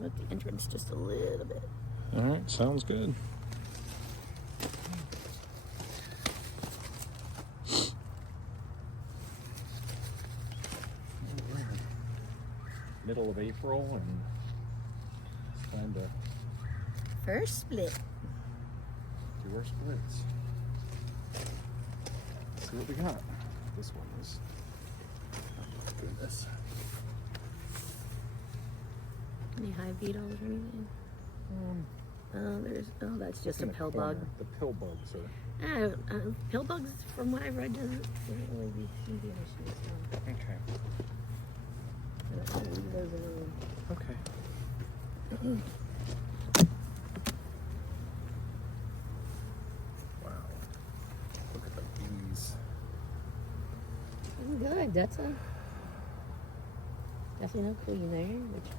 smoke the entrance just a little bit. All right, sounds good. Middle of April, and it's time to First split. do our splits. Let's see what we got. This one is, oh my goodness. Any hive beetles or anything? Oh, that's just a pill bug. The pill bugs are. Pill bugs, from what I've read, doesn't really seem to be an issue. So Okay. I don't leave those alone. Okay. Wow. Look at the bees. Good. That's a definitely no queen there. Which,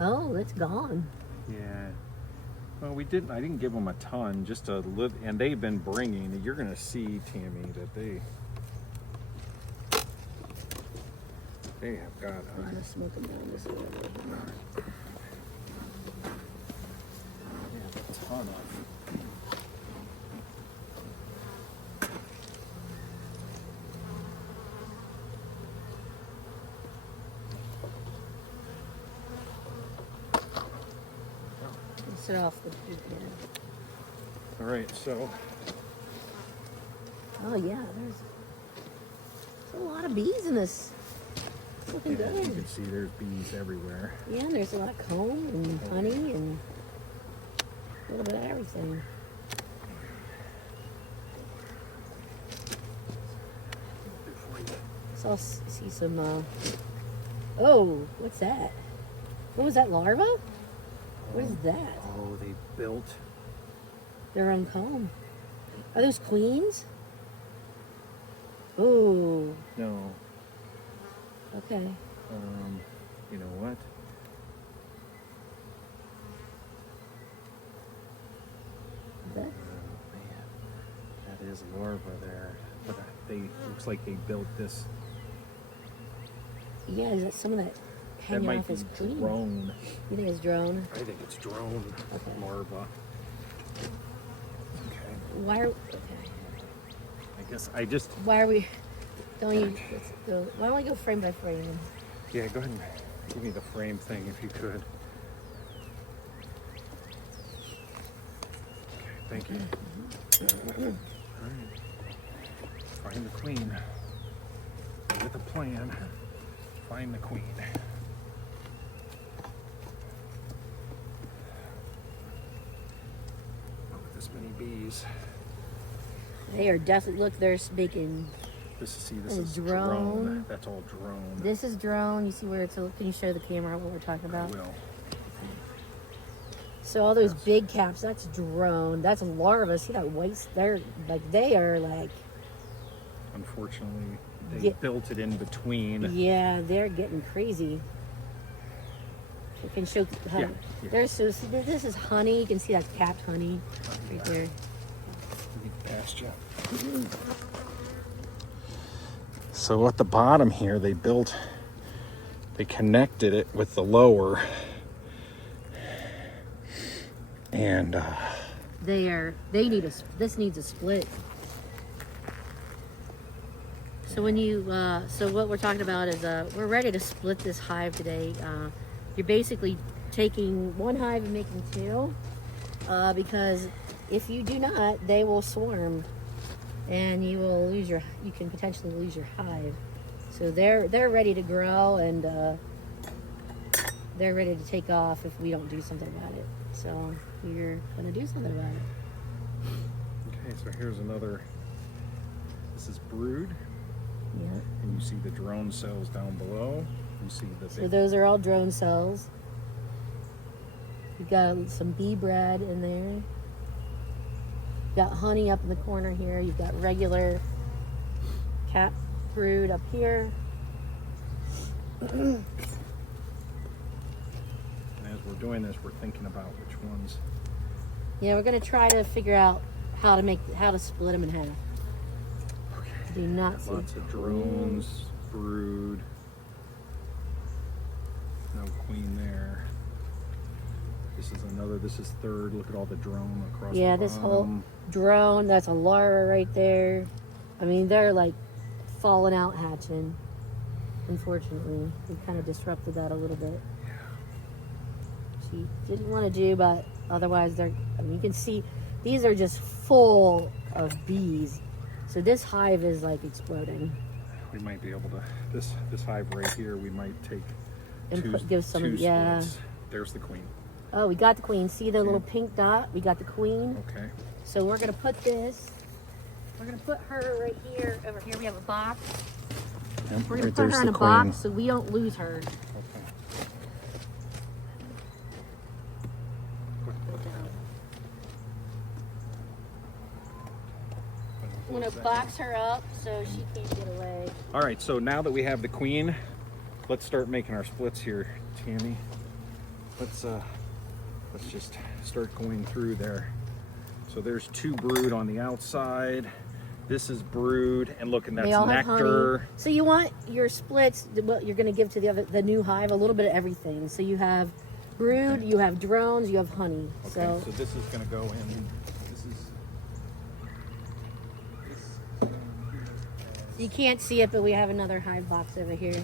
oh, it's gone. Yeah. Well, I didn't give them a ton, just a little, and they've been bringing. You're gonna see, Tammy, that they have got. I'm gonna smoke them down just a little bit. They have a ton of. Sit off the peak there. All right, so. Oh yeah, there's a lot of bees in this. It's looking Yeah, good. you can see there's bees everywhere. Yeah, and there's a lot of comb and honey and a little bit of everything. So I'll see some, oh, what's that? What was that, larva? What is that? Oh, they built. Their own comb. Are those queens? Oh, No. okay. You know what? That, Man, that is larva there. But looks like they built this. yeah, is that some of that That hanging might off be his queen? drone. You think it's drone? I think it's drone Okay. larva. Okay. Why are, okay. I guess I just. Why are we, don't you, let's go, why don't we go frame by frame? Yeah, go ahead and give me the frame thing if you could. Okay, thank you. All right. Find the queen. With a plan, find the queen. With this many bees. They are definitely, look, they're making, This Oh, is drone. drone. That's all drone. this is drone, you see where it's, can you show the camera what we're talking I about? will. So all those big caps, that's drone, that's larva, see that white, they're, like, they are like, Unfortunately, they Yeah. built it in between. yeah, they're getting crazy. You can show, Yeah. there's, so see, this is honey, you can see that's capped honey right there. Past you. So at the bottom here, they connected it with the lower, and this needs a split. So when you, so what we're talking about is, we're ready to split this hive today. You're basically taking one hive and making two, because if you do not, they will swarm, and you can potentially lose your hive. So they're ready to grow, and they're ready to take off if we don't do something about it. So you're gonna do something about it. okay, so here's another. This is brood, Yeah. and you see the drone cells down below. You see the So those are all drone cells. You've got some bee bread in there. You've got honey up in the corner here. You've got regular cap brood up here. And as we're doing this, we're thinking about which ones. Yeah, we're gonna try to figure out how to split them in half. Do not see Lots of drones, brood. No queen there. This is another, this is third. Look at all the drone across the bottom. this whole drone, that's a larva right there. I mean, they're like falling out hatching. Unfortunately, we kind of disrupted that a little bit. She didn't want to do, but otherwise they're, I mean, you can see these are just full of bees. So this hive is like exploding. We might be able to, this hive right here, we might take And give some, yeah. splits. There's the queen. Oh, we got the queen. See the little pink dot? We got the queen. Okay. So we're gonna put this. We're gonna put her right here. Over here we have a box. Yep, We're gonna right put there's her in the a queen. box so we don't lose her. Okay. I'm gonna box her up so she can't get away. All right, so now that we have the queen, let's start making our splits here, Tammy. Let's just start going through there. So there's 2 brood on the outside. This is brood, and look, and that's They all have nectar. honey. So you want your splits, what you're gonna give to the new hive, a little bit of everything. So you have brood, you have drones, you have honey. Okay, so this is gonna go in. This is. You can't see it, but we have another hive box over here.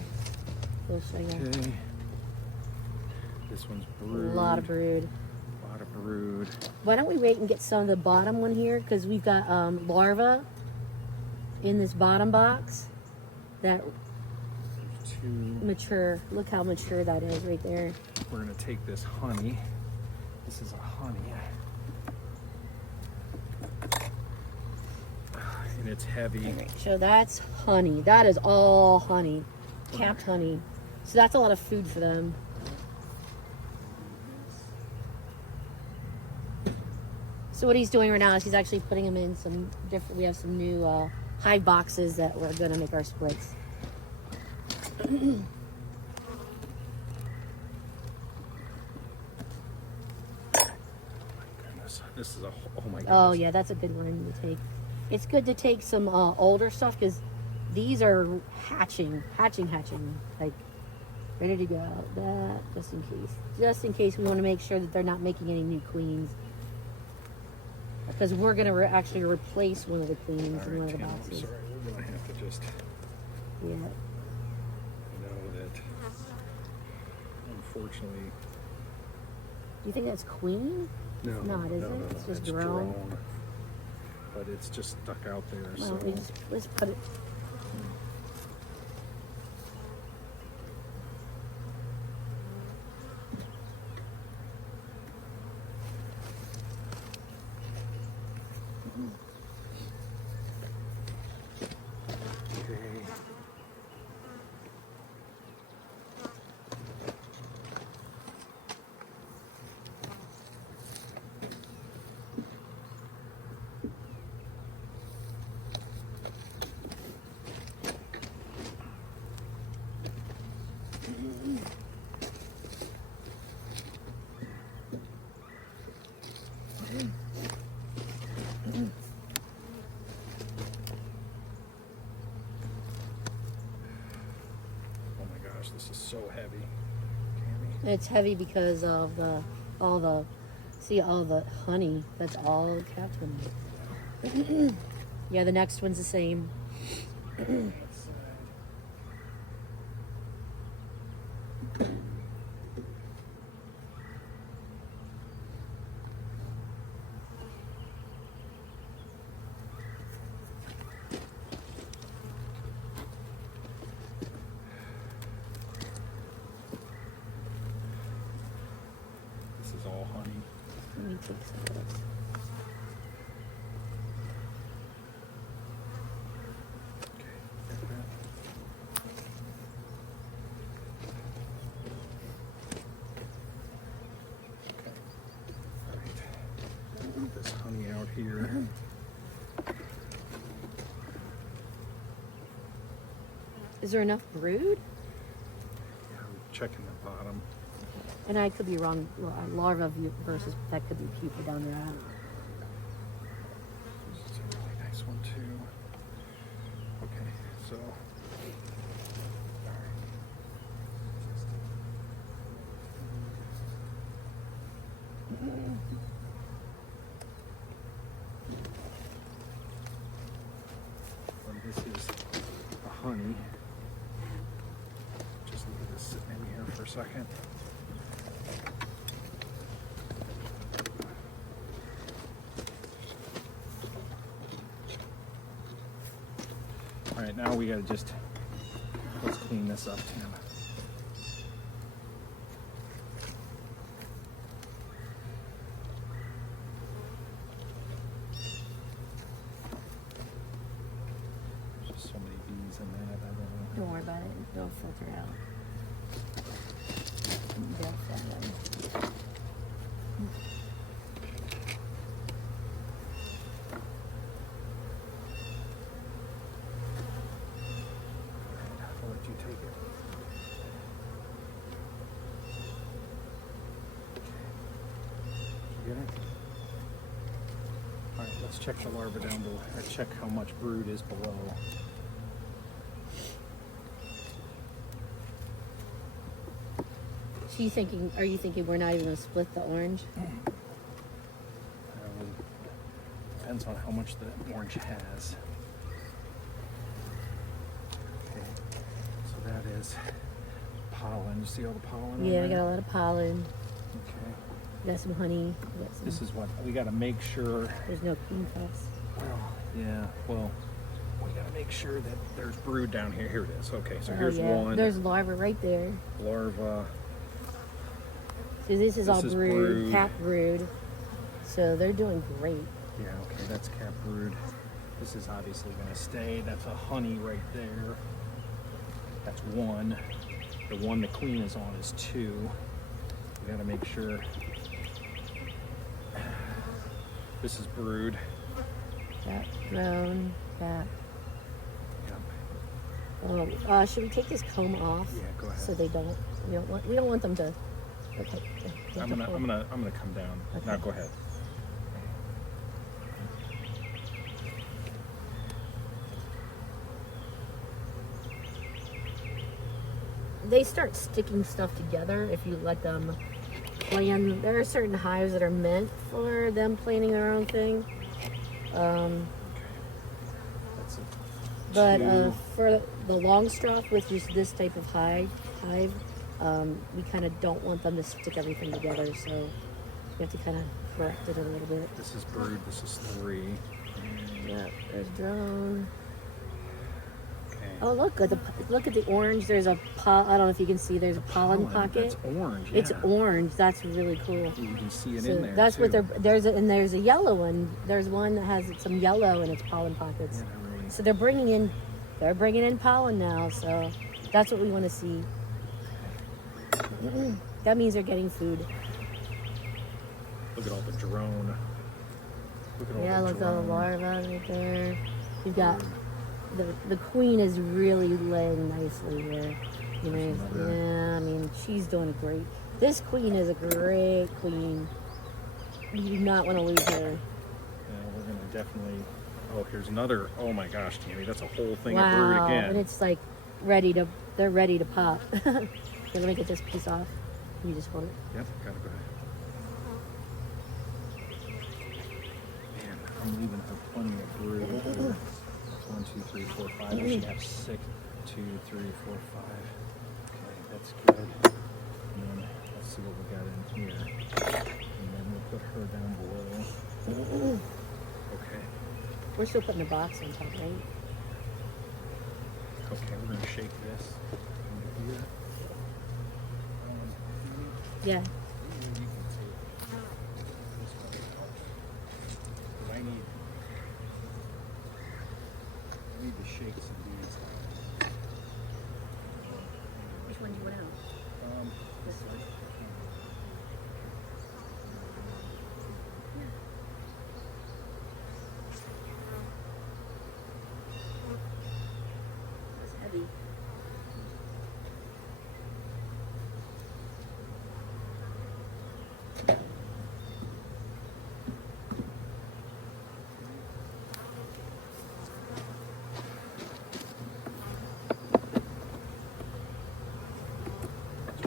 We'll show you. Okay. This one's brood. A lot of brood. A lot of brood. Why don't we wait and get some of the bottom one here? Because we've got larvae in this bottom box that There's 2. mature. Look how mature that is right there. We're gonna take this honey. This is a honey. And it's heavy. So that's honey. That is all honey. Capped honey. So that's a lot of food for them. So what he's doing right now is he's actually putting them in some different, we have some new hive boxes that we're gonna make our splits. Goodness, this is a, oh my goodness. Oh yeah, that's a good one to take. It's good to take some older stuff because these are hatching, like ready to go out. That just in case we want to make sure that they're not making any new queens, because we're gonna actually replace one of the queens All in one right, of the Tam, I'm boxes. sorry, we're gonna have to just Yeah. know that, unfortunately. You think that's queen? No, It's not, is it? It's just drone. But it's just stuck out there, Well, so. let's put it. Okay. Oh my gosh, this is so heavy, Tammy. It's heavy because of all the honey. That's all capped honey. Yeah, the next one's the same. This is all honey. Let me take some of this. This honey out here. Is there enough brood? I'm checking the bottom. And I could be wrong. Larva versus that could be pupa down there. I don't know. This is a really nice one too. So. And this is a honey. Just leave this sitting in here for a second. All right, now we gotta just, let's clean this up, Tim. There's just so many bees in that, I don't know. Don't worry about it. They'll filter out. They'll find them. I'll let you take it. You get it? All right, let's check the larva down below, or check how much brood is below. So are you thinking we're not even gonna split the orange? Depends on how much the orange has. Okay, so that is pollen. You see all the pollen on Yeah, we there? got a lot of pollen. Okay. We got some honey. We got some, This is what we got to make sure. there's no queen puffs. Well, yeah. Well, we got to make sure that there's brood down here. Here it is. Okay, so Oh, here's yeah. one There's larva right there. larva. So this is all is brood, brood. cap brood. So they're doing great. Yeah. Okay, that's cap brood. This is obviously going to stay. That's a honey right there. That's one. The one the queen is on is two. We got to make sure. This is brood. Cap, drone, cap. Yep. Should we take this comb off? Yeah, go ahead. So they don't. We don't want them to. Okay. I'm gonna come down. Okay. Now go ahead. They start sticking stuff together if you let them plan. There are certain hives that are meant for them planning their own thing. That's it. But Two. for the long straw, which is this type of hive, we kind of don't want them to stick everything together, so you have to kind of correct it a little bit. This is brood. This is three. Yeah, there's drone. Okay. Oh, look at the orange. There's a I don't know if you can see. There's a pollen pocket. That's orange. Yeah. It's orange. That's really cool. You can see it So in there. that's too. what there's a yellow one. There's one that has some yellow in its pollen pockets. Yeah, they're really. So they're bringing in pollen now. So that's what we want to see. That means they're getting food. Look at all the drone. Look at all Yeah, the look at all the drone. larvae right there. You've got the queen is really laying nicely here. You know, There's another. yeah, I mean she's doing great. This queen is a great queen. You do not want to lose her. Yeah, we're gonna definitely. Oh, here's another. Oh my gosh, Tammy, that's a whole thing of Wow, brood and again. it's like they're ready to pop. Here, let me get this piece off. Can you just hold it? Yep, gotta go ahead. Man, I'm leaving her plenty of brood. 1, 2, 3, 4, 5. We should have 6. 2, 3, 4, 5. Okay, that's good. And then let's see what we got in here. And then we'll put her down below. Okay. We're still putting the box on top, right? Okay, we're gonna shake this. Here. Yeah. You can take this one out. But I need to shake some bees. Which one do you want out? This one. It's heavy.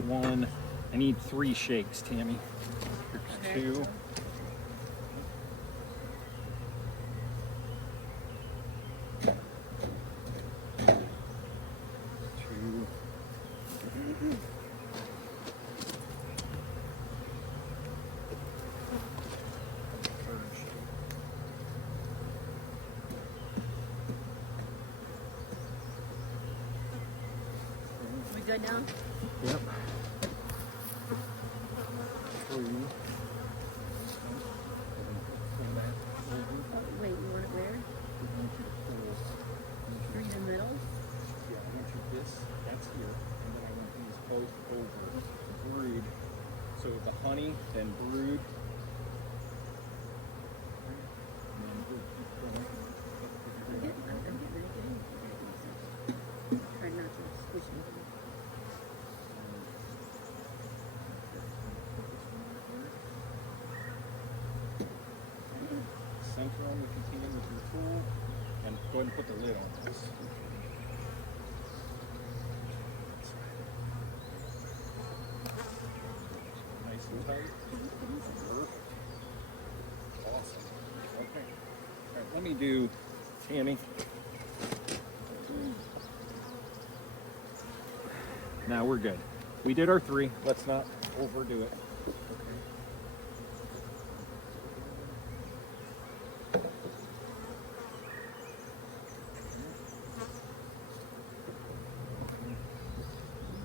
one. I need 3 shakes, Tammy. Here's Okay. 2. Two. Third shake. We good now? Yep. 3. Oh, wait, you want it where? Three in the middle? Yeah, I want you this, that's here, and then I want these both over brood. So the honey, then brood. And then we'll keep going. I'm getting it. Try not to squish anything. Center on the container with your tool, and go ahead and put the lid on this. Nice and tight. Perfect. Awesome. Okay. All right, let me do, Tammy. Now we're good. We did our 3. Let's not overdo it.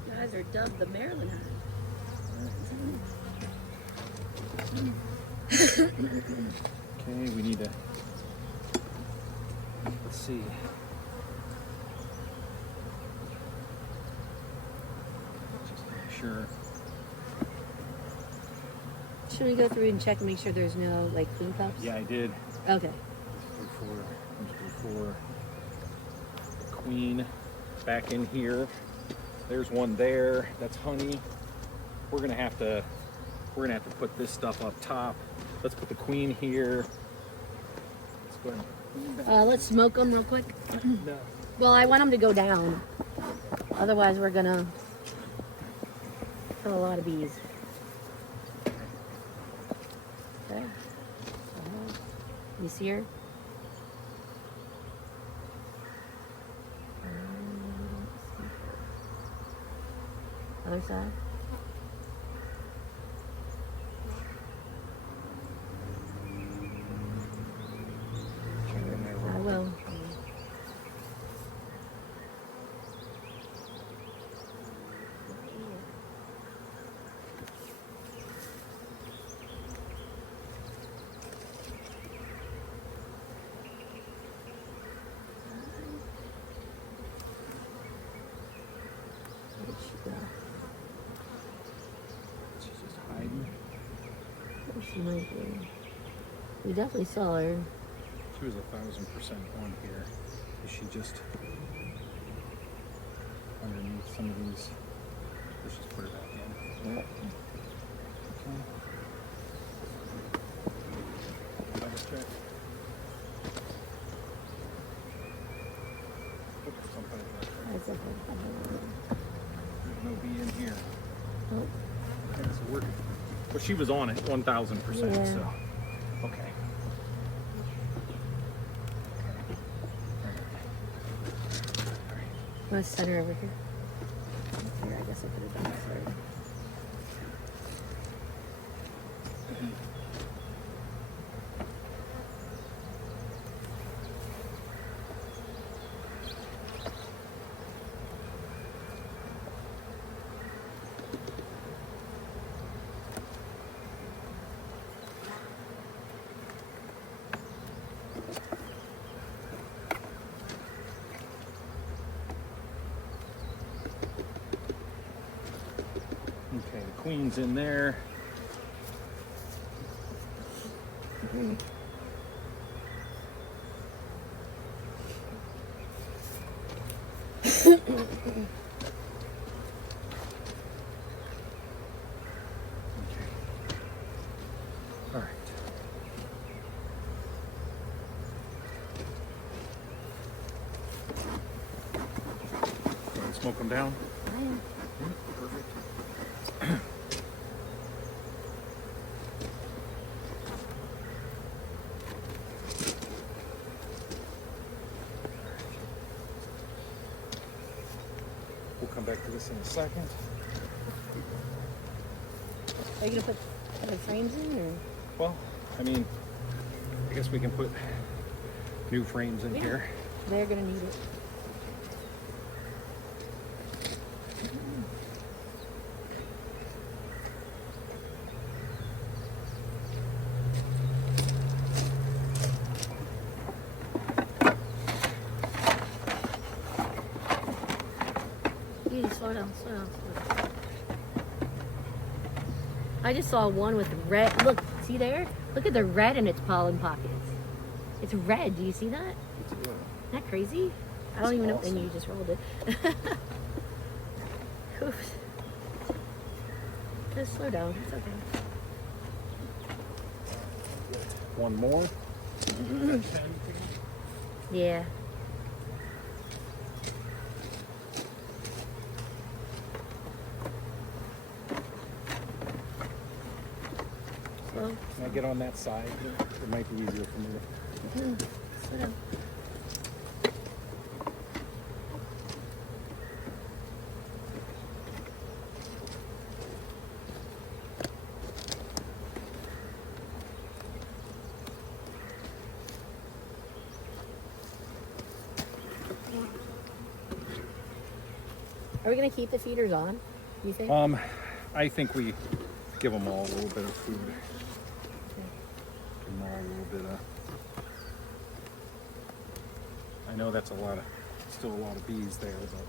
You guys are dubbed the Maryland Hive. Okay, we need to, let's see. Just make sure. Should we go through and check and make sure there's no like queen cups? Yeah, I did. Okay. For the queen back in here. There's one there. That's honey. We're gonna have to put this stuff up top. Let's put the queen here. Let's go ahead and put the queen back. Let's smoke them real quick. No. Well, I want them to go down. Otherwise, we're gonna kill a lot of bees. Okay. You see her? Other side. I will. Where did she go? She's just hiding. There she might be. We definitely saw her. She was 1,000% on here. Is she just underneath some of these? Let's just put her back in. Yeah. Okay. Double check. Oops, something like that. That's okay. There's no bee in here. Oh, Okay, so we're, well, she was on it 1,000%. Yeah. So, okay. I'm gonna set her over here. Here, I guess I put it down this way. Okay, the queen's in there. Okay. All right. Go ahead and smoke them down. I am. Perfect. We'll come back to this in a second. Are you gonna put the frames in, or? Well, I mean, I guess we can put new frames in here. They're gonna need it. Slow down, slow down, slow down. I just saw one with red. Look, see there? Look at the red in its pollen pockets. It's red. Do you see that? Isn't that crazy? I don't even know. And you just rolled it. Oops. Just slow down. It's okay. One more. Yeah. Slow. Can I get on that side? It might be easier for me to. Slow down. Are we gonna keep the feeders on, you think? I think we give them all a little bit of food. Give them all a little bit of. I know that's still a lot of bees there, but.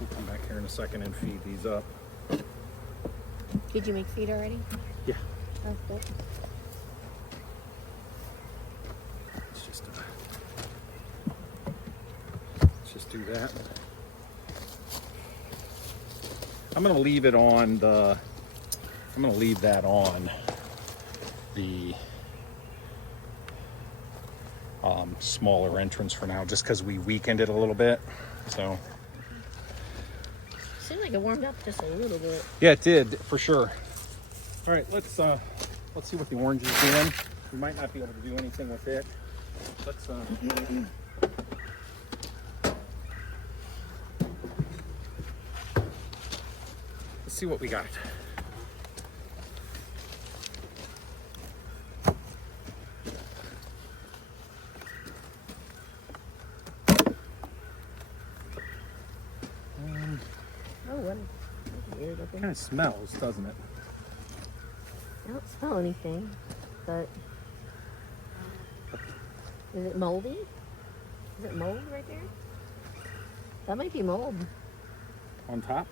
We'll come back here in a second and feed these up. Did you make feed already? Yeah. Oh, good. Let's just do that. I'm gonna leave it on the. I'm gonna leave that on the smaller entrance for now, just because we weakened it a little bit. So. Seemed like it warmed up just a little bit. Yeah, it did for sure. All right, let's see what the orange is doing. We might not be able to do anything with it. Let's see what we got. Weird looking. Kind of smells, doesn't it? I don't smell anything, but is it moldy? Is it mold right there? That might be mold. On top?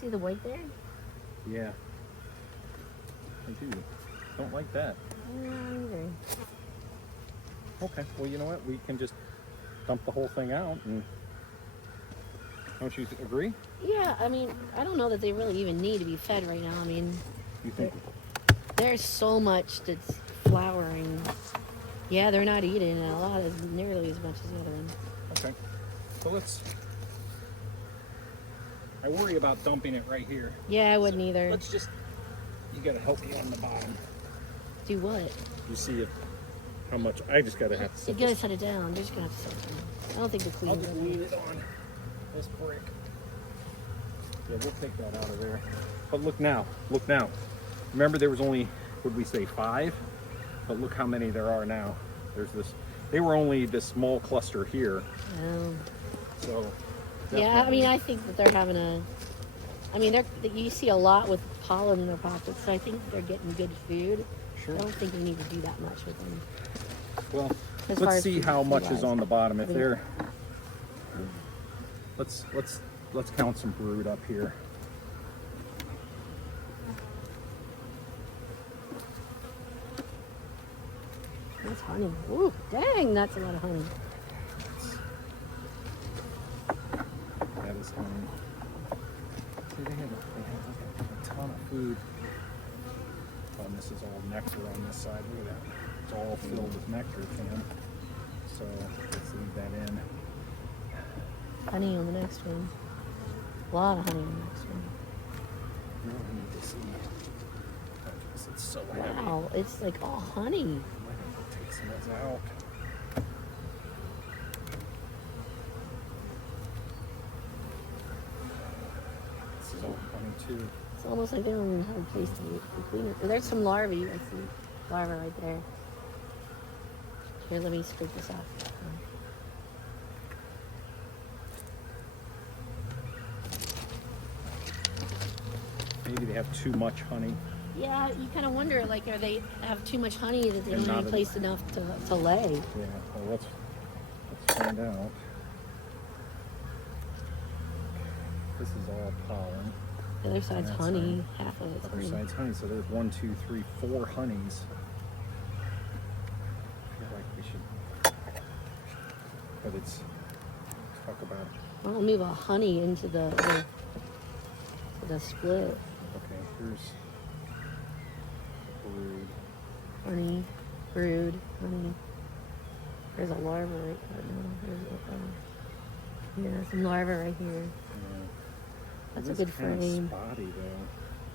See the white there? Yeah. I do. Don't like that. Either. Okay. Well, you know what? We can just dump the whole thing out. And don't you agree? Yeah, I mean, I don't know that they really even need to be fed right now. I mean, You think? there's so much that's flowering. Yeah, they're not eating a lot, nearly as much as the other one. Okay. So I worry about dumping it right here. Yeah, I wouldn't either. Let's just. You gotta help me on the bottom. Do what? You see how much? I just gotta have to. You Set gotta this. set it down. You're just gonna have to set it down. I don't think the I'll queen just will. lean it on this brick. Yeah, we'll take that out of there. But look now. Look now. Remember, there was only, would we say 5? But look how many there are now. There's this. They were only this small cluster here. Oh. So. Yeah, I mean, I think that they're having a. I mean, you see a lot with pollen in their pockets, so I think they're getting good food. Sure. I don't think we need to do that much with them. Well, As far let's as see food- how much food-wise. is on the bottom. If they're. Let's count some brood up here. That's honey. Ooh, dang, that's a lot of honey. That is honey. See, they have a ton of food. one. This is all nectar on this side. Look at that. It's all filled with nectar, Tim. So let's leave that in. Honey on the next one. A lot of honey on the next one. We don't need to see. It's so heavy. Wow, it's like all honey. I might have to take some of this out. This is all honey too. It's almost like they don't even have a place to clean it. There's some larvae. I see larvae right there. Here, let me scrape this off. Maybe they have too much honey. Yeah, you kind of wonder, like, are they have too much honey that they And don't have not a place enough to lay? Yeah, well, let's find out. This is all pollen. The other side's That honey. side. Half of it's Other honey. side's honey. So there's 1, 2, 3, 4 honeys. I feel like we should, but it's, let's talk about, I'll move a honey into the split. okay, here's brood. Honey, brood, honey. There's a larva right there. Yeah, some larva right here. Yeah. That's This a good kinda frame. spotty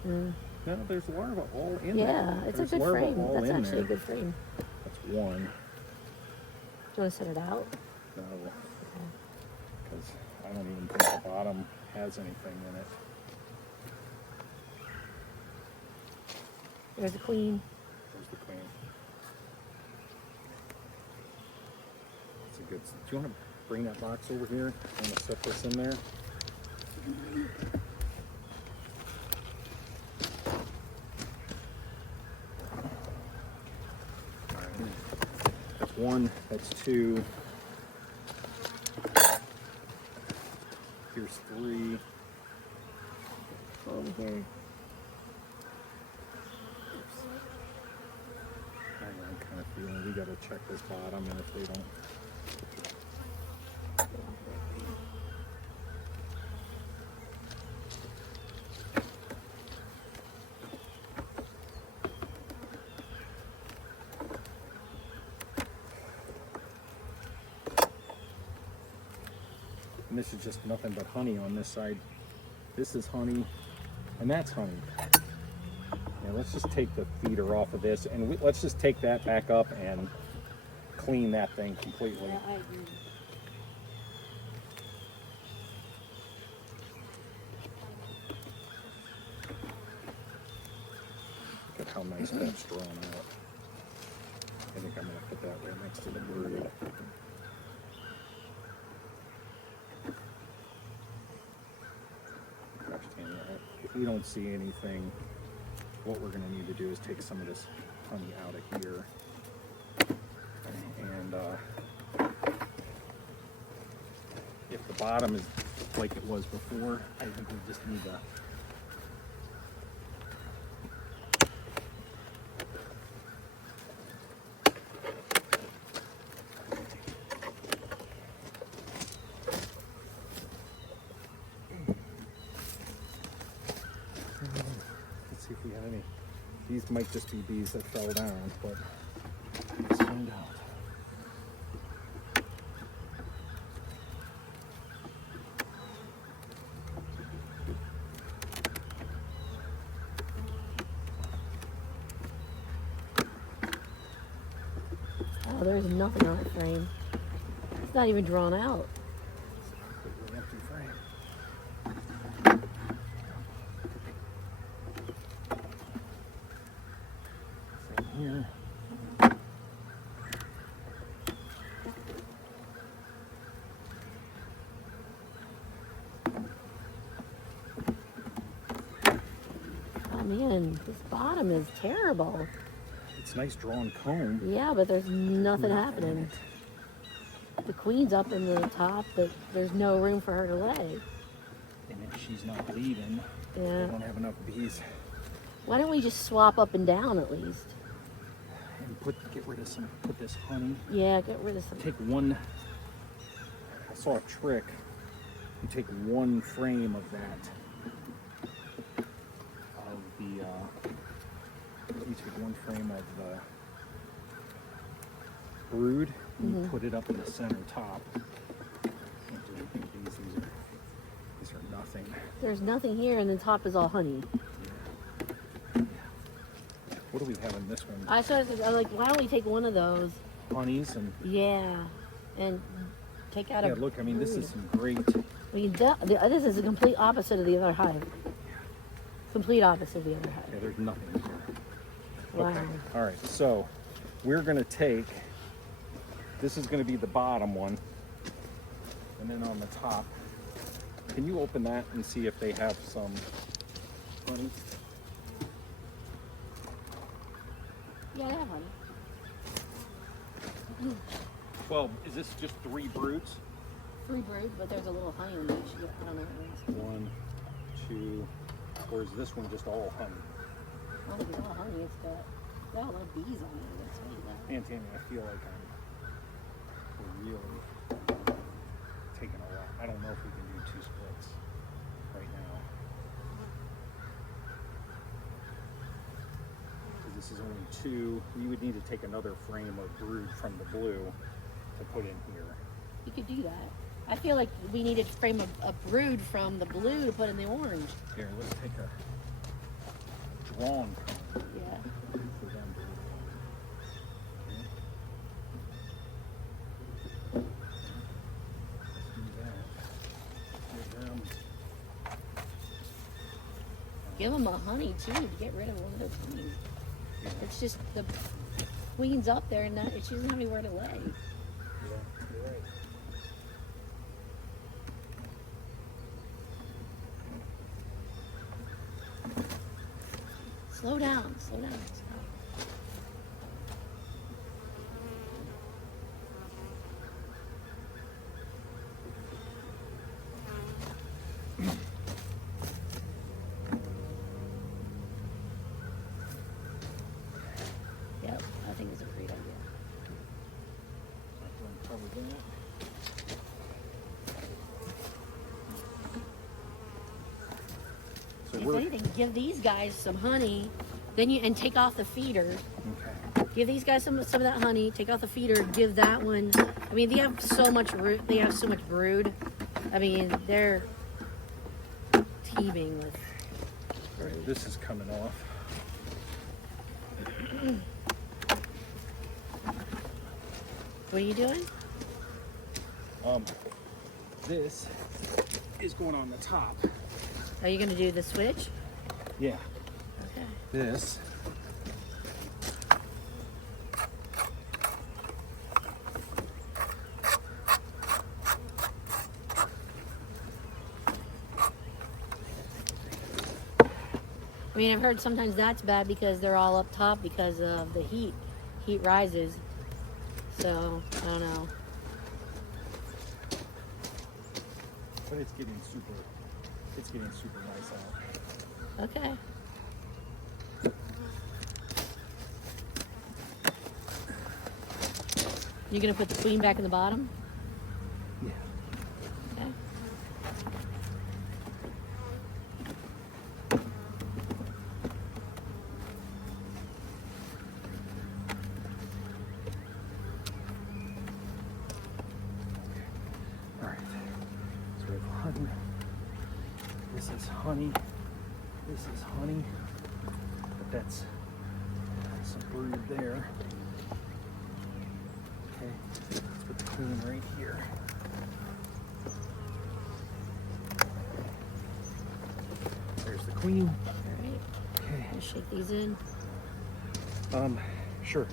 though. Yeah, No, there's larva all in there. yeah, it's a There's good larva frame. all That's in actually there. a good frame. That's one. Do you want to set it out? No, because I don't even think the bottom has anything in it. There's the queen. There's the queen. That's a good. Do you want to bring that box over here? I'm going to set this in there. All right. That's one. That's two. Here's three. Over here. I'm kind of feeling we got to check this bottom, and if they don't. And this is just nothing but honey on this side. This is honey, and that's honey. Yeah, let's just take the feeder off of this, and let's just take that back up and clean that thing completely. Yeah, I agree. Look at how nice that's drawn out. I think I'm going to put that right next to the brood. Gosh, Tanya, if we don't see anything, what we're going to need to do is take some of this honey out of here. And if the bottom is like it was before, I think we just need to let's see if we have any. These might just be bees that fell down, but let's find out. Oh, there's nothing on the frame. It's not even drawn out. Completely empty frame. Same here. Oh man, this bottom is terrible. It's nice drawn comb. Yeah, but there's nothing happening. The queen's up in the top, but there's no room for her to lay. And if she's not leaving, Yeah. they don't have enough bees. Why don't we just swap up and down at least? And get rid of some, put this honey. Yeah, get rid of some. Take one, I saw a trick. You take one frame of that, of the you take one frame of the brood and you put it up in the center top. Can't do anything with these. These are nothing. There's nothing here, and the top is all honey. What do we have in this one? I was like, why don't we take one of those? Honeys and and take out yeah. a Look, I mean, this brood. is some great. I mean, this is the complete opposite of the other hive. Complete opposite of the other hive. Yeah, there's nothing here. Wow. Okay. All right. So we're gonna take. This is gonna be the bottom one, and then on the top. Can you open that and see if they have some honey? Yeah, I have honey. Well, is this just 3 broods? 3 brood, but there's a little honey in each. I don't know what it is. 1, 2, or is this one just all honey? I don't think it's all honey. It's got a lot of bees on it. That's what it is. And Tammy, I feel like we're really taking a lot. I don't know if we can do 2 splits right now. Because this is only 2. You would need to take another frame or brood from the blue to put in here. You could do that. I feel like we needed to frame a brood from the blue to put in the orange. Here, let's take a drawn color Yeah. for them to Let's do that. Give them. Give them a honey too to get rid of one of those queens. Yeah. It's just the queen's up there and she doesn't have anywhere to lay. Yeah, you're right. Slow down, slow down. Yep, I think it's a great idea. Cover that. So If we're anything, give these guys some honey, then and take off the feeder. okay. Give these guys some of that honey. Take off the feeder. Give that one. I mean, they have so much root. They have so much brood. I mean, they're teeming with. All right, this is coming off. What are you doing? This is going on the top. Are you going to do the switch? Yeah. Okay. This. I mean, I've heard sometimes that's bad because they're all up top because of the heat. Heat rises. So, I don't know. But it's getting super nice out. Okay. You're going to put the queen back in the bottom? Yeah. Okay. All right. So we have honey. This is honey. This is honey. But that's some brood there. Okay. Let's put the queen right here. There's the queen. All right. Okay. I'll shake these in. Sure.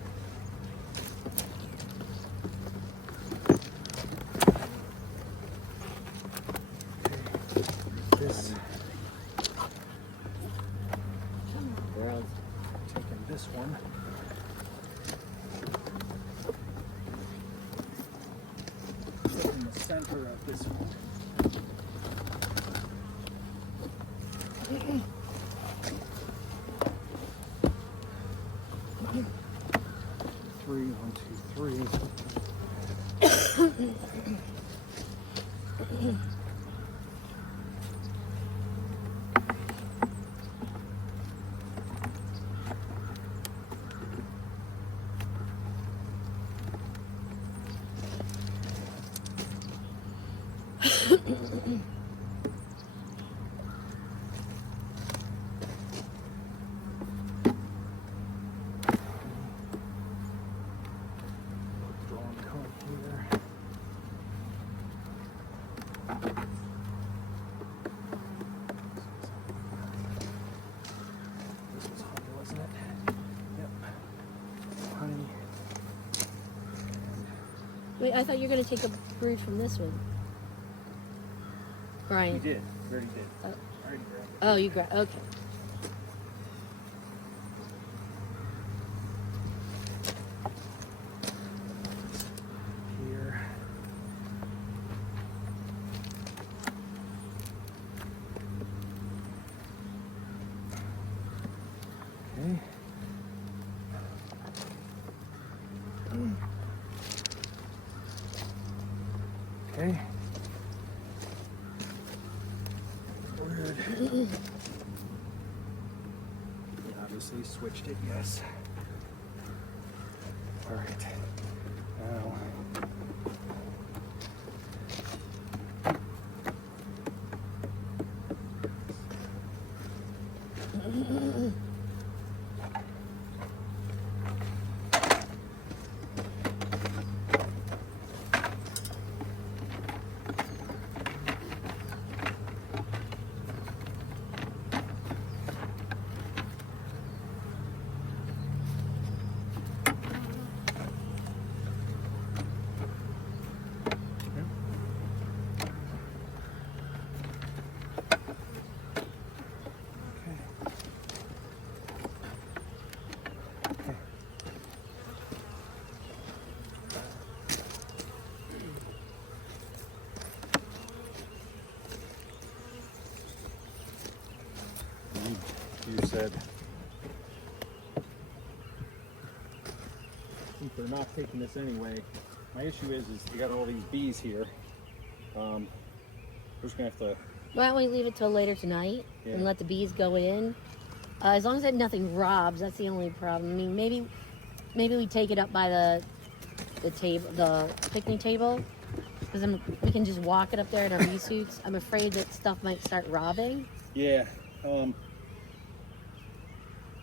This, Come on, girls. taking this one. In the center of this one. Three, 1, 2, 3. Wait, I thought you were gonna take a brood from this one, Brian. We did. We already did. Oh. I already grabbed it. Oh, you grabbed. Okay. Here. Okay. Okay. Weird. We obviously switched it, yes. All right. Now. You said since they're not taking this anyway, my issue is you got all these bees here. We're just gonna have to. Why don't we leave it till later tonight and let the bees go in? As long as that nothing robs, that's the only problem. I mean, maybe we take it up by the table, the picnic table, because we can just walk it up there in our bee suits. I'm afraid that stuff might start robbing. Yeah.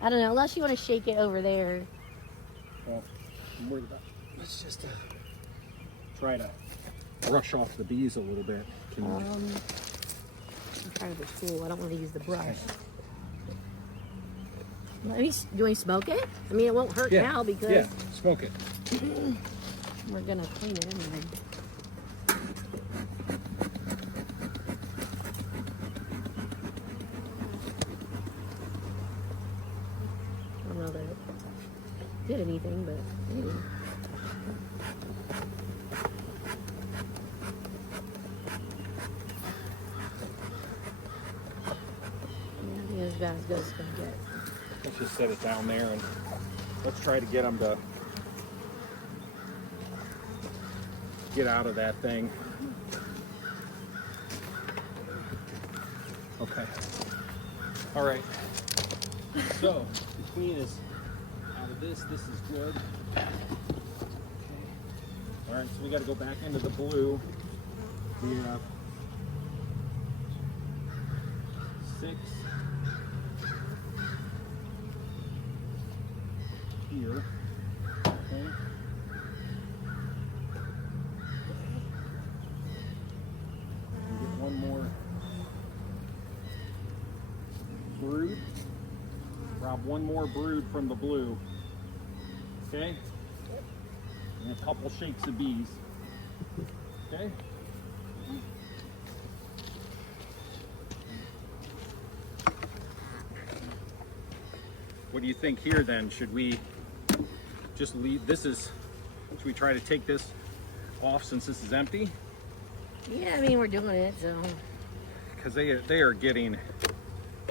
I don't know, unless you want to shake it over there. Well, I'm worried about. Let's just try to brush off the bees a little bit. Can you? I'm trying to be cool. I don't want to use the brush. Maybe, do we smoke it? I mean, it won't hurt now because smoke it. we're gonna clean it anyway. I don't know that it did anything, but maybe. Yeah, I think it's about as good as it's gonna get. Let's just set it down there and let's try to get them to get out of that thing. Okay. All right. So the queen is out of this. This is good. Okay. All right. So we got to go back into the blue. We have 6 here. Okay. Get one more brood. Rob one more brood from the blue. Okay? And a couple shakes of bees. Okay? What do you think here then? Should we just leave should we try to take this off since this is empty? Yeah, I mean, we're doing it, so. Because they are getting,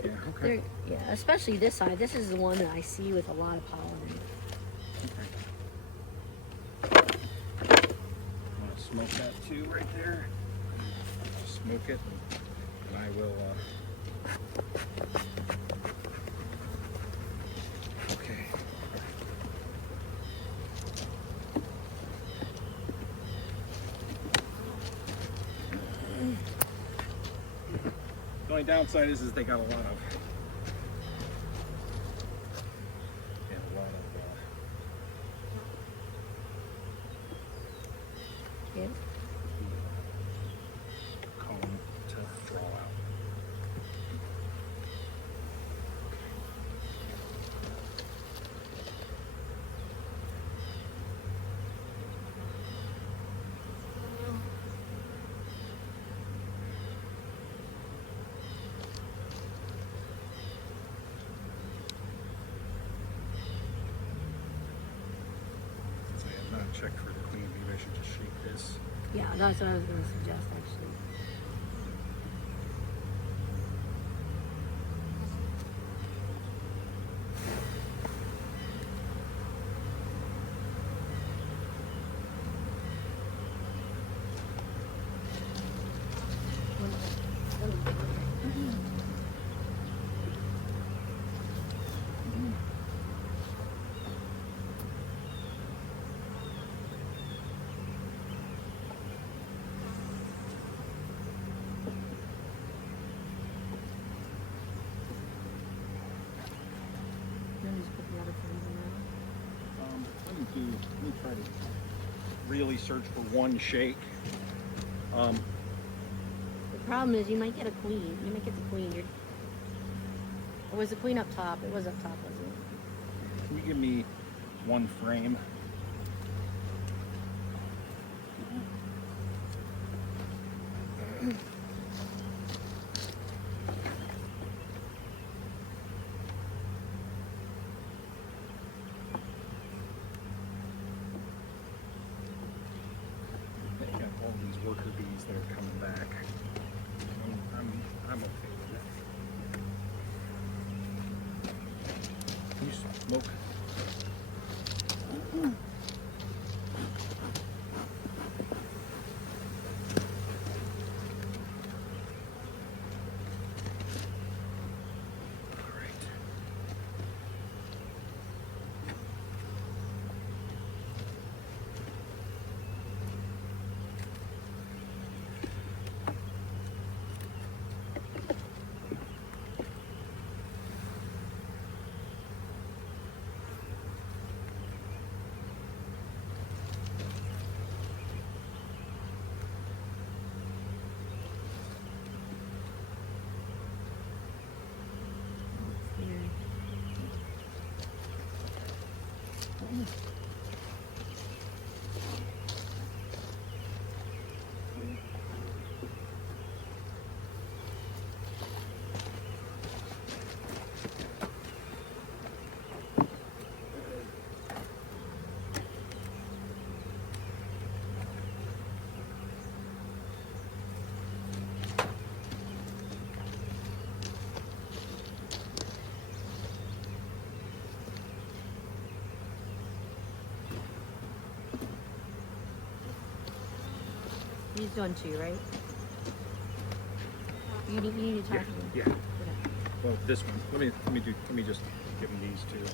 yeah, okay. Yeah, especially this side. This is the one that I see with a lot of pollen. Okay. I'm gonna smoke that too right there. Smoke it, and I will, okay. The only downside is they got a lot of, Yeah. comb to draw out. checked for the queen. Maybe I should just shake this. Yeah, that's what I was going to suggest actually. Let me try to really search for one shake. The problem is you might get a queen. You might get the queen. Or was the queen up top? It was up top, wasn't it? Can you give me one frame? All these worker bees that are coming back. I'm okay with it. Can you smoke? He's done two, right? You need to talk to him. Yeah. Okay. Well, this one. Let me just give him these two.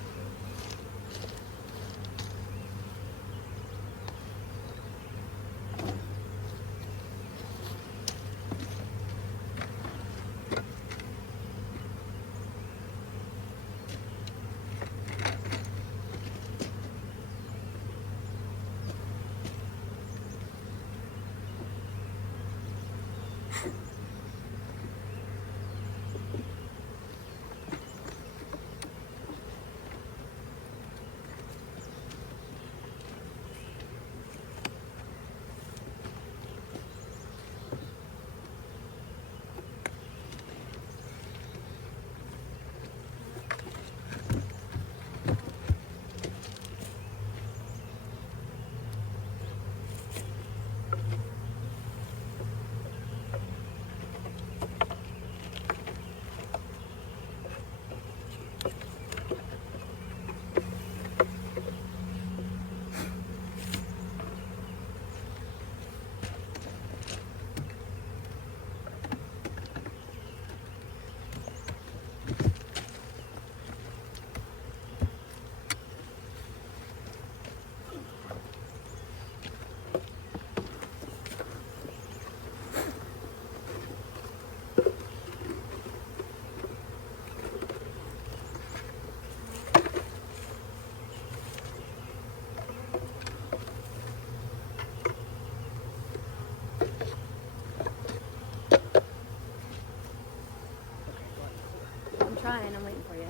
I'm trying. I'm waiting for you.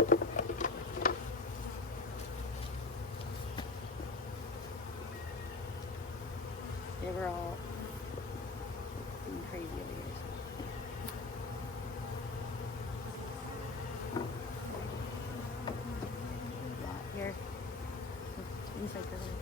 They were all being crazy over here. Here. Inside cover.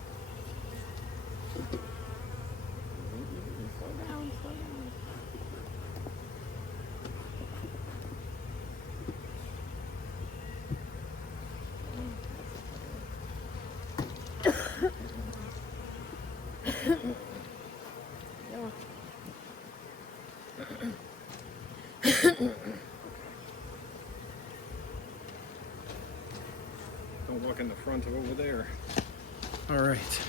look in the front of over there. All right.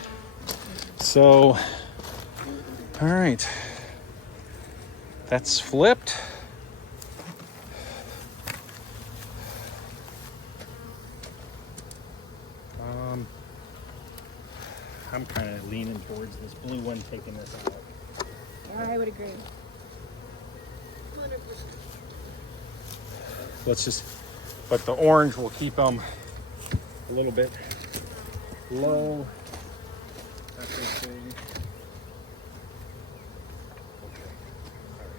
So, all right. That's flipped. I'm kind of leaning towards this blue one taking this out. I would agree. Let's just, but the orange will keep them a little bit low. That's okay. Okay. All right.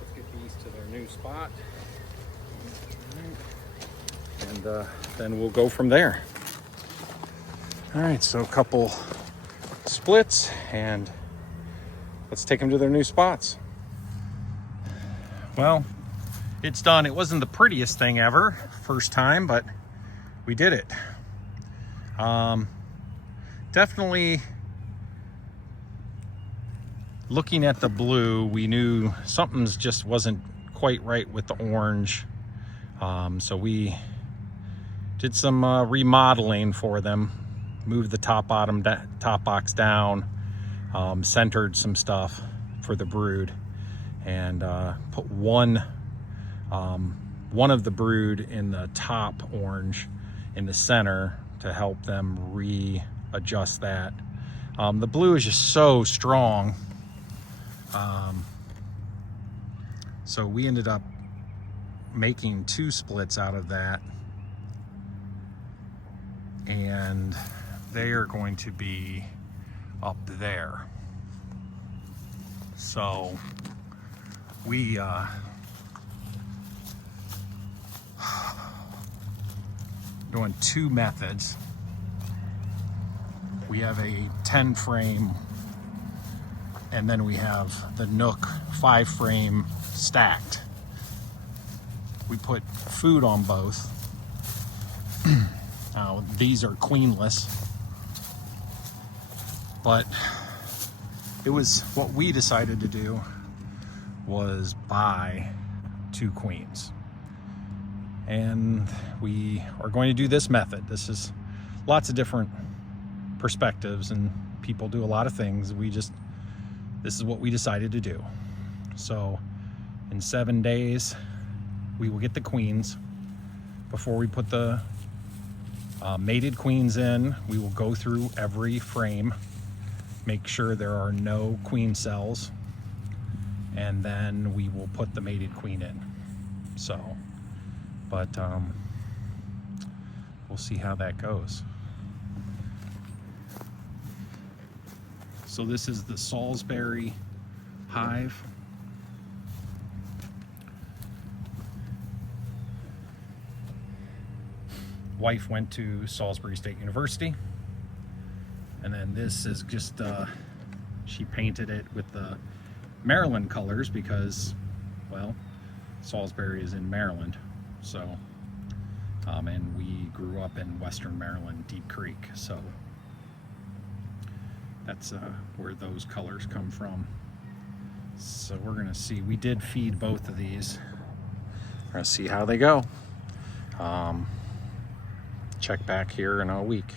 Let's get these to their new spot. And then we'll go from there. All right, so a couple splits and let's take them to their new spots. Well, it's done. It wasn't the prettiest thing ever, first time, but we did it. Definitely looking at the blue, we knew something's just wasn't quite right with the orange. So we did some remodeling for them. Moved the top box down, centered some stuff for the brood, and put one of the brood in the top orange in the center to help them readjust that. The blue is just so strong, so we ended up making 2 splits out of that, and they are going to be up there. So we doing 2 methods. We have a 10 frame, and then we have the Nook 5 frame stacked. We put food on both. These are queenless, but it was what we decided to do was buy 2 queens, and we are going to do this method. This is lots of different perspectives and people do a lot of things. This is what we decided to do. So in 7 days we will get the queens. Before we put the mated queens in, we will go through every frame, make sure there are no queen cells, and then we will put the mated queen in. So, but we'll see how that goes. So this is the Salisbury hive. Wife went to Salisbury State University, and then this is just she painted it with the Maryland colors because, well, Salisbury is in Maryland. So and we grew up in Western Maryland, Deep Creek, so that's where those colors come from. So we're gonna see. We did feed both of these. We're gonna see how they go. Check back here in a week.